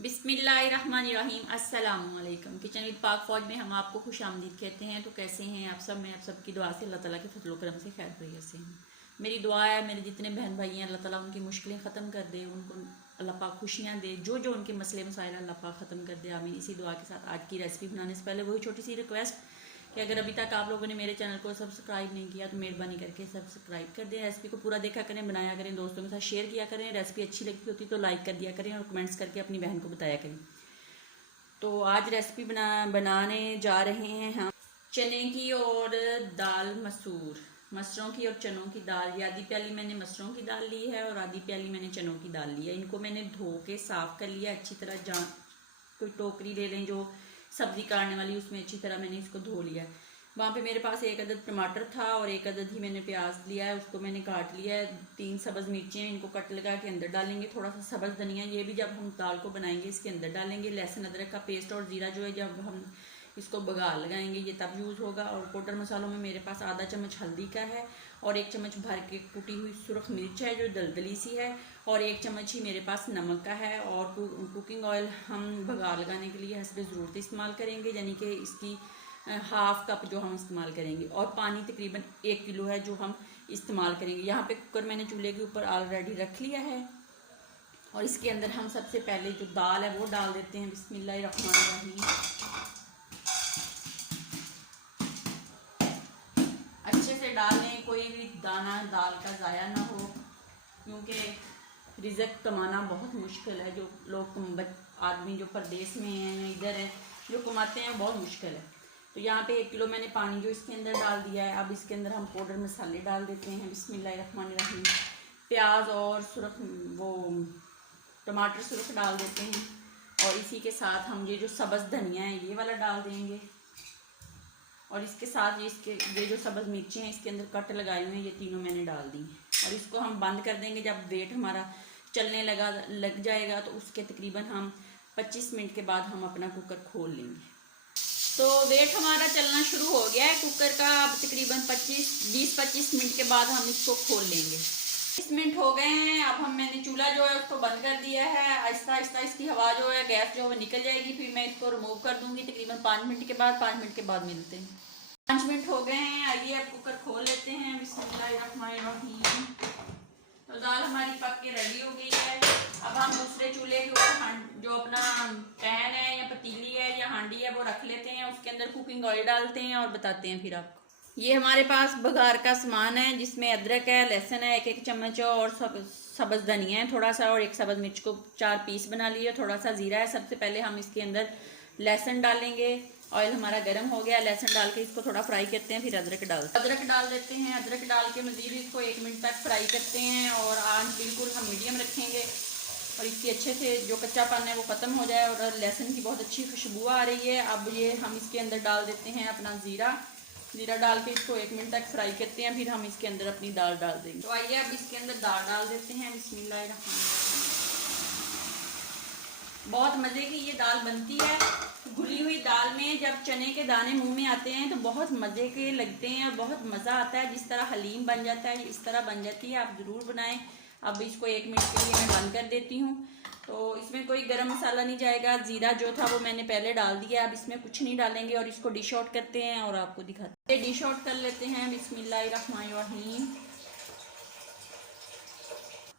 बिस्मिल्लाहिर्रहमानिर्रहीम। अस्सलाम वालेकुम। किचन विद पाक फौज में हम आपको खुश आमदीद कहते हैं। तो कैसे हैं आप सब? मैं आप सबकी दुआ से अल्लाह ताला के फजल करम से खैर खैरियत से हूँ। मेरी दुआ है मेरे जितने बहन भाई हैं अल्लाह ताला उनकी मुश्किलें ख़त्म कर दे, उनको अल्लाह पाक खुशियाँ दे, जो जो उनके मसले मसाइल अल्लाह पाक ख़त्म कर दे, आमीन। इसी दुआ के साथ आज की रेसिपी बनाने से पहले वही छोटी सी रिक्वेस्ट कि अगर अभी तक आप लोगों ने मेरे चैनल को सब्सक्राइब नहीं किया तो मेहरबानी करके सब्सक्राइब कर दें। रेसिपी को पूरा देखा करें, बनाया करें, दोस्तों के साथ शेयर किया करें। रेसिपी अच्छी लगती होती तो लाइक कर दिया करें और कमेंट्स करके अपनी बहन को बताया करें। तो आज रेसिपी बनाने जा रहे हैं हम चने की और दाल मसरों की और चनों की दाल। ये आधी प्याली मैंने मसरों की दाल ली है और आधी प्याली मैंने चनों की दाल ली है। इनको मैंने धो के साफ कर लिया अच्छी तरह। कोई टोकरी ले लें जो सब्जी काटने वाली, उसमें अच्छी तरह मैंने इसको धो लिया है। वहाँ पे मेरे पास एक अदद टमाटर था और एक अदद ही मैंने प्याज लिया है, उसको मैंने काट लिया है। 3 सब्ज़ मिर्चें, इनको कट लगा के अंदर डालेंगे। थोड़ा सा सब्ज़ धनिया, ये भी जब हम दाल को बनाएंगे इसके अंदर डालेंगे। लहसुन अदरक का पेस्ट और ज़ीरा जो है जब हम इसको बघार लगाएंगे ये तब यूज़ होगा। और पाउडर मसालों में मेरे पास आधा चम्मच हल्दी का है और 1 चम्मच भर के कुटी हुई सुरख मिर्च है जो दलदली सी है और 1 चम्मच ही मेरे पास नमक का है। और कुकिंग ऑयल हम बघार लगाने के लिए हस्ब ज़रूरत इस्तेमाल करेंगे, यानी कि इसकी हाफ कप जो हम इस्तेमाल करेंगे। और पानी तकरीबन 1 किलो है जो हम इस्तेमाल करेंगे। यहाँ पे कुकर मैंने चूल्हे के ऊपर ऑलरेडी रख लिया है और इसके अंदर हम सबसे पहले जो दाल है वो डाल देते हैं। बिस्मिल्लाहिर्रहमानिर्रहीम। अच्छे से डाल लें, कोई भी दाना दाल का ज़ाया ना हो, क्योंकि रिज़्क कमाना बहुत मुश्किल है। जो लोग आदमी जो परदेश में हैं इधर है जो कमाते हैं बहुत मुश्किल है। तो यहाँ पे 1 किलो मैंने पानी जो इसके अंदर डाल दिया है। अब इसके अंदर हम पाउडर मसाले डाल देते हैं। बिस्मिल्लाहिर्रहमानिर्रहीम। प्याज और टमाटर सुरख डाल देते हैं और इसी के साथ हम ये जो सब्ज़ धनिया है ये वाला डाल देंगे। और इसके साथ ये जो सब्ज़ मिर्चें हैं इसके अंदर कट लगाए हुए हैं, ये तीनों मैंने डाल दी हैं। और इसको हम बंद कर देंगे। जब वेट हमारा चलने लग जाएगा तो उसके तकरीबन हम 25 मिनट के बाद हम अपना कुकर खोल लेंगे। तो वेट हमारा चलना शुरू हो गया है कुकर का। अब तकरीबन 20-25 मिनट के बाद हम इसको खोल लेंगे। 20 मिनट हो गए हैं। अब मैंने चूल्हा जो है उसको बंद कर दिया है। आहिस्ता आहिस्ता इसकी हवा जो है, गैस जो है निकल जाएगी। फिर मैं इसको रिमूव कर दूंगी तकरीबन 5 मिनट के बाद। 5 मिनट के बाद मिलते हैं। 5 मिनट हो गए हैं। आइए अब कुकर खोल लेते हैं। बिस्मिल्लाहिर्रहमानिर्रहीम। तो दाल हमारी पक के रेडी हो गई है। अब हम दूसरे चूल्हे के ऊपर जो अपना पैन है या पतीली है या हांडी है वो रख लेते हैं। उसके अंदर कुकिंग ऑयल डालते हैं और बताते हैं फिर आपको। ये हमारे पास बघार का सामान है जिसमें अदरक है, लहसुन है 1-1 चम्मच और सब्ज़ धनिया है थोड़ा सा, और 1 सब्ज़ मिर्च को 4 पीस बना लिए, थोड़ा सा ज़ीरा है। सबसे पहले हम इसके अंदर लहसुन डालेंगे। ऑयल हमारा गर्म हो गया, लहसुन डाल के इसको थोड़ा फ्राई करते हैं। फिर अदरक डाल देते हैं। अदरक डाल के मज़ीद इसको 1 मिनट तक फ्राई करते हैं और आंच बिल्कुल हम मीडियम रखेंगे और इसकी अच्छे से जो कच्चापन है वो ख़त्म हो जाए। और लहसुन की बहुत अच्छी खुशबू आ रही है। अब ये हम इसके अंदर डाल देते हैं अपना ज़ीरा डाल के इसको 1 मिनट तक फ्राई करते हैं। फिर हम इसके अंदर अपनी दाल डाल देंगे। तो आइए अब इसके अंदर दाल डाल देते हैं। बिस्मिल्लाहिर्रहमानिर्रहीम। बहुत मज़े की ये दाल बनती है। घुली हुई दाल में जब चने के दाने मुंह में आते हैं तो बहुत मज़े के लगते हैं और बहुत मज़ा आता है। जिस तरह हलीम बन जाता है इस तरह बन जाती है, आप ज़रूर बनाएं। अब इसको 1 मिनट के लिए मैं बंद कर देती हूँ। तो इसमें कोई गरम मसाला नहीं जाएगा। ज़ीरा जो था वो मैंने पहले डाल दिया, अब इसमें कुछ नहीं डालेंगे और इसको डिश आउट करते हैं और आपको दिखाते हैं। डिश आउट कर लेते हैं। बिस्मिल्लाहिर्रहमानिर्रहीम।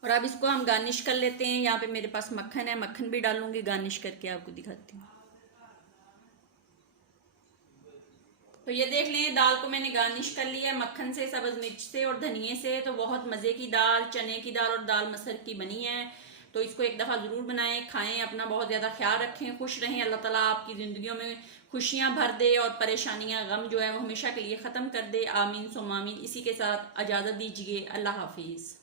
और अब इसको हम गार्निश कर लेते हैं। यहाँ पे मेरे पास मक्खन है, मक्खन भी डालूंगी, गार्निश करके आपको दिखाती हूँ। तो ये देख लें, दाल को मैंने गार्निश कर लिया मक्खन से, सब्ज़ मिर्च से और धनिए से। तो बहुत मज़े की दाल, चने की दाल और दाल मसर की बनी है। तो इसको एक दफ़ा ज़रूर बनाएं, खाएं, अपना बहुत ज़्यादा ख्याल रखें, खुश रहें। अल्लाह ताला आपकी ज़िंदगियों में खुशियाँ भर दे और परेशानियाँ, गम जो है वो हमेशा के लिए ख़त्म कर दे। आमीन सुम्मा आमीन। इसी के साथ इजाज़त दीजिए। अल्लाह हाफिज़।